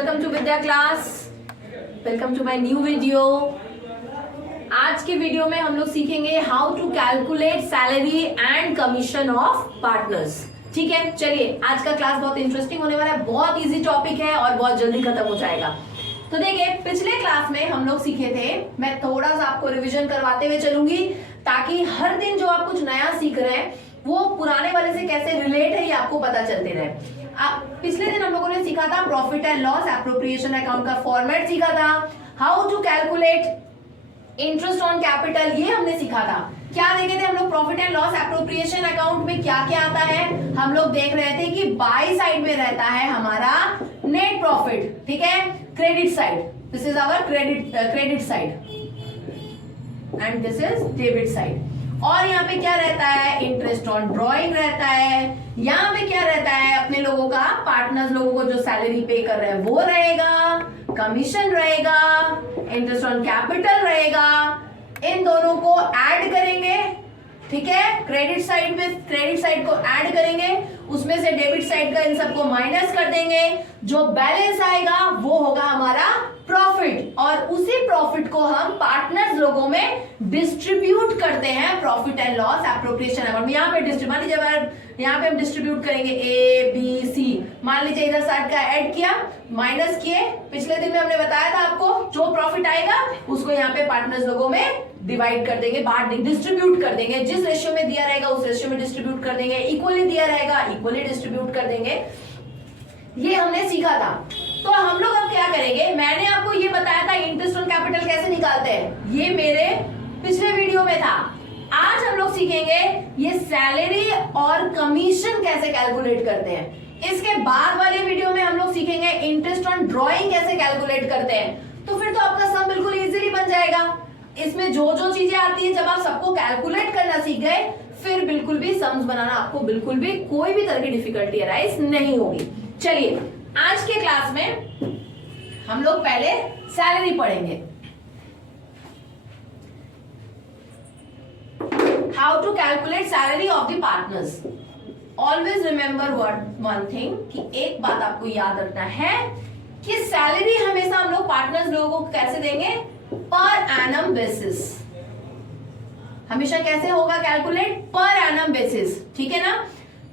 Welcome to Vidya class. Welcome to my new video. आज के video में हम लोग सीखेंगे how to calculate salary and commission of partners. ठीक है, चलिए आज का क्लास बहुत इंटरेस्टिंग होने वाला है, बहुत इजी टॉपिक है और बहुत जल्दी खत्म हो जाएगा। तो देखिए, पिछले क्लास में हम लोग सीखे थे, मैं थोड़ा सा आपको रिवीजन करवाते हुए चलूंगी ताकि हर दिन जो आप कुछ नया सीख रहे हैं वो पुराने वाले से कैसे रिलेट है ये आपको पता चलते रहे। पिछले दिन हम लोगों ने सीखा था profit and loss appropriation account का फॉर्मेट सीखा था, how to calculate interest on capital ये हमने सीखा था। क्या देखे थे हम लोग, profit and loss appropriation account में क्या क्या आता है हम लोग देख रहे थे कि बाई साइड में रहता है हमारा नेट प्रॉफिट, ठीक है, credit side, this is our credit side and this is debit side. और यहाँ पे क्या रहता है, इंटरेस्ट ऑन ड्रॉइंग रहता है। यहाँ पे क्या रहता है, अपने लोगों का, पार्टनर्स लोगों को जो सैलरी पे कर रहे हैं वो रहेगा, कमीशन रहेगा, इंटरेस्ट ऑन कैपिटल रहेगा। इन दोनों को ऐड करेंगे, ठीक है, क्रेडिट साइड में क्रेडिट साइड को ऐड करेंगे, उसमें से डेबिट साइड का इन सबको माइनस कर देंगे, जो बैलेंस आएगा वो होगा हमारा प्रॉफिट। और उसी प्रॉफिट को हम पार्टनर्स लोगों में डिस्ट्रीब्यूट करते हैं profit and loss appropriation account. यहाँ पे मान लीजिए यहाँ पे हम डिस्ट्रीब्यूट करेंगे ए बी सी, मान लीजिए इधर साइड का ऐड किया, माइनस किए, पिछले दिन में हमने बताया था आपको जो प्रॉफिट आएगा उसको यहाँ पे पार्टनर्स लोगों में डिवाइड कर देंगे, बांट देंगे, डिस्ट्रीब्यूट कर देंगे, जिस रेशियो में दिया रहेगा उस रेशियो में डिस्ट्रीब्यूट कर देंगे, इक्वली दिया रहेगा इक्वली डिस्ट्रीब्यूट कर देंगे। ये हमने सीखा था। तो हम लोग अब क्या करेंगे, मैंने आपको ये बताया था इंटरेस्ट ऑन कैपिटल कैसे निकालते हैं, ये मेरे पिछले वीडियो में था। आज हम लोग सीखेंगे ये सैलरी और कमीशन कैसे कैलकुलेट करते हैं। इसके बाद वाले वीडियो में हम लोग सीखेंगे इंटरेस्ट ऑन ड्रॉइंग कैसे कैलकुलेट करते हैं। तो फिर तो आपका सम बिल्कुल इजीली बन जाएगा। इसमें जो जो चीजें आती है, जब आप सबको कैलकुलेट करना सीख गए फिर बिल्कुल भी सम्स बनाना आपको बिल्कुल भी कोई भी तरह की डिफिकल्टी अराइज नहीं होगी। चलिए आज के क्लास में हम लोग पहले सैलरी पढ़ेंगे, how to calculate salary of the partners. Always remember one thing, कि एक बात आपको याद रखना है कि सैलरी हमेशा हम लोग पार्टनर्स लोगों को कैसे देंगे, पर एनम बेसिस। हमेशा कैसे होगा कैलकुलेट, पर एनम बेसिस, ठीक है ना।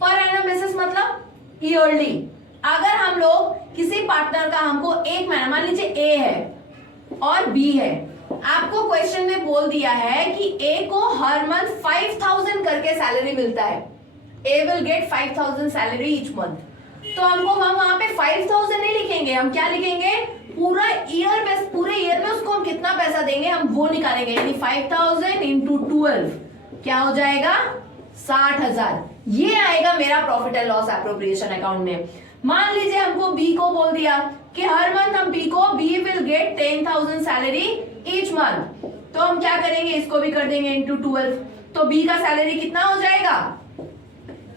पर एनम बेसिस मतलब ईयरली। अगर हम लोग किसी पार्टनर का, हमको एक महीना, मान लीजिए ए है और बी है, आपको क्वेश्चन में बोल दिया है कि ए को हर मंथ 5000 करके सैलरी मिलता है, I will get 5000 salary each month. तो हम वहां पे 5000 नहीं लिखेंगे, हम क्या लिखेंगे, पूरा ईयर में, पूरे ईयर में उसको हम कितना पैसा देंगे हम वो निकालेंगे, यानी 5000 इंटू 12 क्या हो जाएगा, 60,000। ये आएगा मेरा profit and loss appropriation account में। मान लीजिए हमको बी को बोल दिया कि हर मंथ हम B will get 10,000 salary each month, तो हम क्या करेंगे, इसको भी कर देंगे इंटू 12, तो बी का सैलरी कितना हो जाएगा,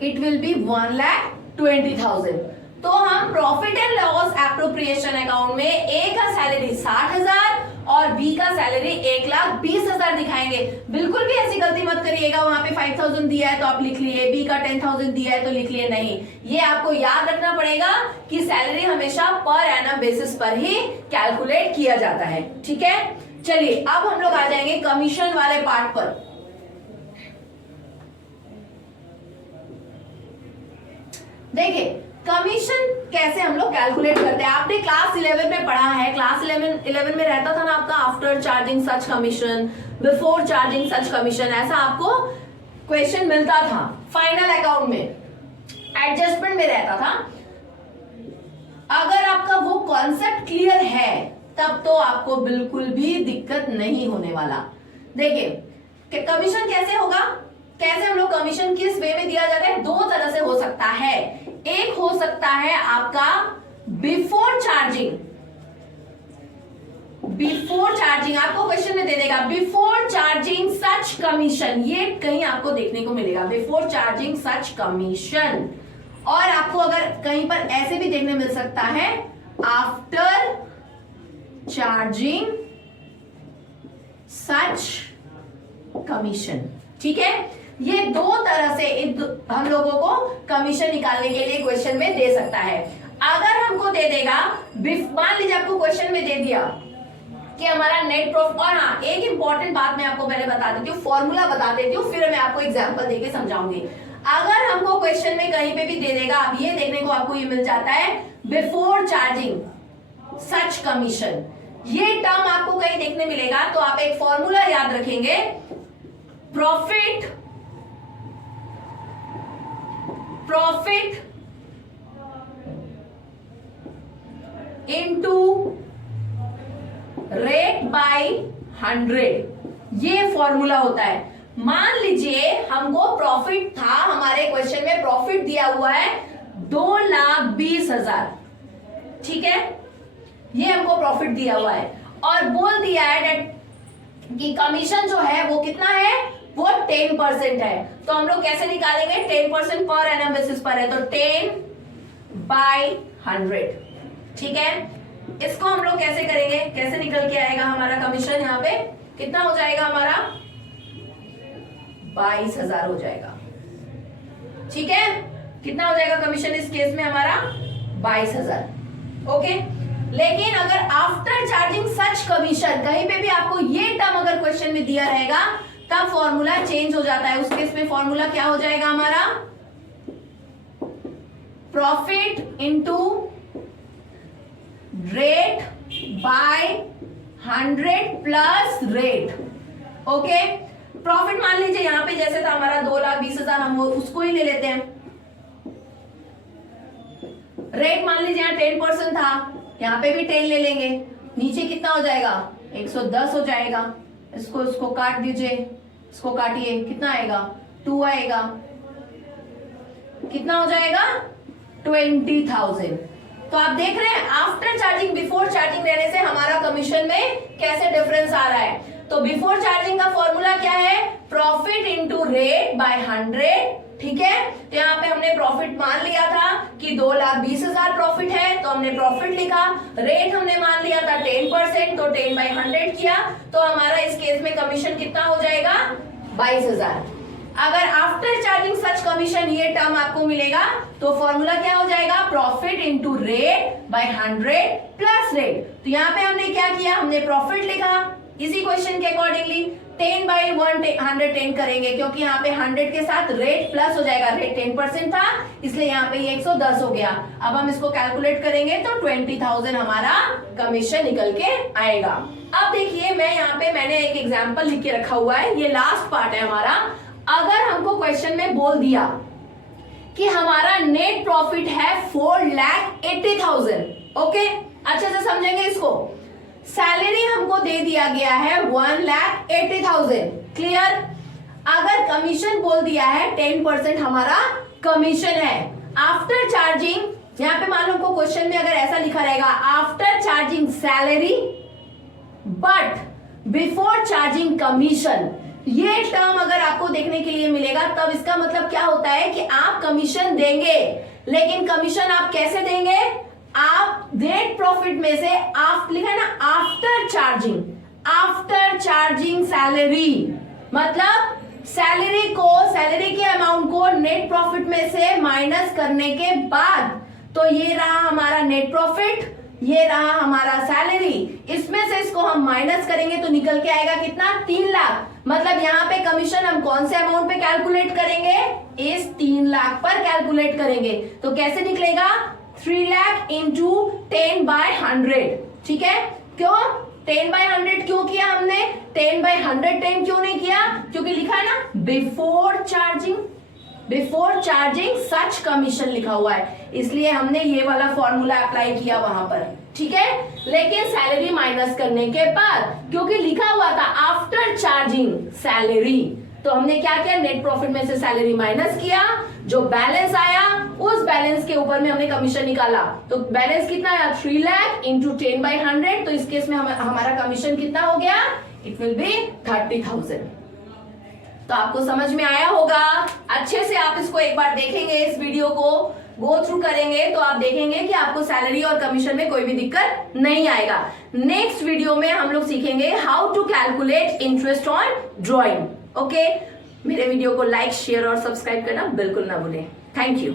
इट विल बी 1,20,000। तो हम profit and loss appropriation account में ए का सैलरी 60,000 और बी का सैलरी 1,20,000 दिखाएंगे। बिल्कुल भी ऐसी गलती मत करिएगा, वहां पे 5,000 दिया है तो आप लिख लिए, बी का 10,000 दिया है तो लिख लिए, नहीं। ये आपको याद रखना पड़ेगा कि सैलरी हमेशा पर एनम बेसिस पर ही कैलकुलेट किया जाता है, ठीक है। चलिए अब हम लोग आ जाएंगे कमीशन वाले पार्ट पर। देखिए कमीशन कैसे हम लोग कैलकुलेट करते हैं, आपने क्लास 11 में पढ़ा है। क्लास 11 में रहता था ना आपका, आफ्टर चार्जिंग सच कमीशन, बिफोर चार्जिंग सच कमीशन, ऐसा आपको क्वेश्चन मिलता था फाइनल अकाउंट में, एडजस्टमेंट में रहता था। अगर आपका वो कॉन्सेप्ट क्लियर है तब तो आपको बिल्कुल भी दिक्कत नहीं होने वाला। देखिए कमीशन कैसे होगा, कैसे हम लोग कमीशन किस वे में दिया जाता है, दो तरह से हो सकता है। एक हो सकता है आपका बिफोर चार्जिंग, आपको क्वेश्चन में दे देगा बिफोर चार्जिंग सच कमीशन, ये कहीं आपको देखने को मिलेगा, बिफोर चार्जिंग सच कमीशन। और आपको अगर कहीं पर ऐसे भी देखने मिल सकता है आफ्टर चार्जिंग सच कमीशन, ठीक है। ये दो तरह से हम लोगों को कमीशन निकालने के लिए क्वेश्चन में दे सकता है। अगर हमको दे देगा, मान लीजिए आपको क्वेश्चन में दे दिया कि हमारा नेट प्रॉफिट, और हाँ एक इंपॉर्टेंट बात मैं आपको पहले बता देती हूँ, फॉर्मूला बता देती हूँ, फिर मैं आपको एग्जांपल देके समझाऊंगी। अगर हमको क्वेश्चन में कहीं पे भी दे देगा, अब ये देखने को आपको ये मिल जाता है बिफोर चार्जिंग सच कमीशन, ये टर्म आपको कहीं देखने मिलेगा, तो आप एक फॉर्मूला याद रखेंगे, प्रॉफिट इनटू रेट बाय 100, ये फॉर्मूला होता है। मान लीजिए हमको प्रॉफिट था, हमारे क्वेश्चन में प्रॉफिट दिया हुआ है 2,20,000, ठीक है, ये हमको प्रॉफिट दिया हुआ है, और बोल दिया है कि कमीशन जो है वो कितना है, वो 10% है। तो हम लोग कैसे निकालेंगे, 10% पर एनम बेसिस पर है, तो 10/100, ठीक है। इसको हम लोग कैसे करेंगे, कैसे निकल के आएगा हमारा कमीशन, यहाँ पे कितना हो जाएगा हमारा, 22,000 हो जाएगा, ठीक है। कितना हो जाएगा कमीशन इस केस में हमारा, 22,000, ओके। लेकिन अगर आफ्टर चार्जिंग सच कमीशन, कहीं पे भी आपको ये टर्म अगर क्वेश्चन में दिया रहेगा, तब फॉर्मूला चेंज हो जाता है। उस केस में फॉर्मूला क्या हो जाएगा हमारा, profit into rate by 100 plus rate, okay. Profit मान लीजिए यहां पे जैसे था हमारा 2,20,000, हम उसको ही ले लेते हैं। रेट मान लीजिए यहाँ 10% था, यहाँ पे भी 10 ले लेंगे, नीचे कितना हो जाएगा, 110 हो जाएगा। इसको काट दीजिए, इसको काटिए, कितना आएगा, 2 आएगा, कितना हो जाएगा, 20,000। तो आप देख रहे हैं आफ्टर चार्जिंग बिफोर चार्जिंग रहने से हमारा कमीशन में कैसे डिफरेंस आ रहा है। तो बिफोर चार्जिंग का फॉर्मूला क्या है, प्रॉफिट इनटू रेट बाय 100, ठीक है। तो यहाँ पे हमने प्रॉफिट मान लिया था कि 2,20,000 प्रॉफिट है, तो हमने प्रॉफिट लिखा। रेट हमने मान लिया था 10%, तो 10/100 किया, तो हमारा इस केस में कमीशन कितना हो जाएगा, 22,000। अगर आफ्टर चार्जिंग सच कमीशन ये टर्म आपको मिलेगा, तो फॉर्मूला क्या हो जाएगा, profit into rate by 100 plus rate. तो यहाँ पे हमने क्या किया, हमने प्रॉफिट लिखा इसी क्वेश्चन के अकॉर्डिंगली, 10/110 करेंगे, क्योंकि यहाँ पे 100 के साथ रेट प्लस हो जाएगा, रेट 10% था, इसलिए यहाँ पे ये 110 हो गया। अब हम इसको कैलकुलेट करेंगे तो 20,000 हमारा कमीशन निकल के आएगा। अब देखिए मैं यहाँ पे मैंने एक एग्जाम्पल लिख के रखा हुआ है, ये लास्ट पार्ट है हमारा। अगर हमको क्वेश्चन में बोल दिया कि हमारा नेट प्रॉफिट है 4,80,000, ओके, अच्छे से समझेंगे इसको। सैलरी हमको दे दिया गया है 1,80,000, क्लियर। अगर कमीशन बोल दिया है 10% हमारा कमीशन है, आफ्टर चार्जिंग, यहाँ पे मान लो को क्वेश्चन में अगर ऐसा लिखा रहेगा, after charging salary but before charging commission, ये टर्म अगर आपको देखने के लिए मिलेगा, तब इसका मतलब क्या होता है कि आप कमीशन देंगे, लेकिन कमीशन आप कैसे देंगे, आप नेट प्रॉफिट में से लिखा है ना, आफ्टर चार्जिंग सैलरी, मतलब सैलरी के अमाउंट को नेट प्रॉफिट में से माइनस करने के बाद, तो ये रहा हमारा नेट प्रॉफिट, ये रहा हमारा सैलरी, इसमें से इसको हम माइनस करेंगे तो निकल के आएगा कितना, 3 लाख। मतलब यहाँ पे कमीशन हम कौन से अमाउंट पे कैलकुलेट करेंगे, इस 3 लाख पर कैलकुलेट करेंगे। तो कैसे निकलेगा, 3 लाख इंटू 10/100, ठीक है। क्यों 10/100 क्यों किया हमने, 10/110 क्यों नहीं किया, क्योंकि लिखा है ना बिफोर चार्जिंग सच कमीशन लिखा हुआ है, इसलिए हमने ये वाला फॉर्मूला अप्लाई किया वहां पर, ठीक है। लेकिन सैलरी माइनस करने के बाद, क्योंकि लिखा हुआ था आफ्टर चार्जिंग सैलरी, तो हमने क्या किया, नेट प्रॉफिट में से सैलरी माइनस किया, जो बैलेंस आया उस बैलेंस के ऊपर में हमने कमीशन निकाला। तो बैलेंस कितना आया, 3 लाख इंटू 10/100, तो इस केस में हमारा कमीशन कितना हो गया, इट विल बी 30,000। तो आपको समझ में आया होगा, अच्छे से आप इसको एक बार देखेंगे, इस वीडियो को गो थ्रू करेंगे तो आप देखेंगे कि आपको सैलरी और कमीशन में कोई भी दिक्कत नहीं आएगा। नेक्स्ट वीडियो में हम लोग सीखेंगे how to calculate interest on drawing, okay. मेरे वीडियो को लाइक, शेयर और सब्सक्राइब करना बिल्कुल ना भूलें। Thank you.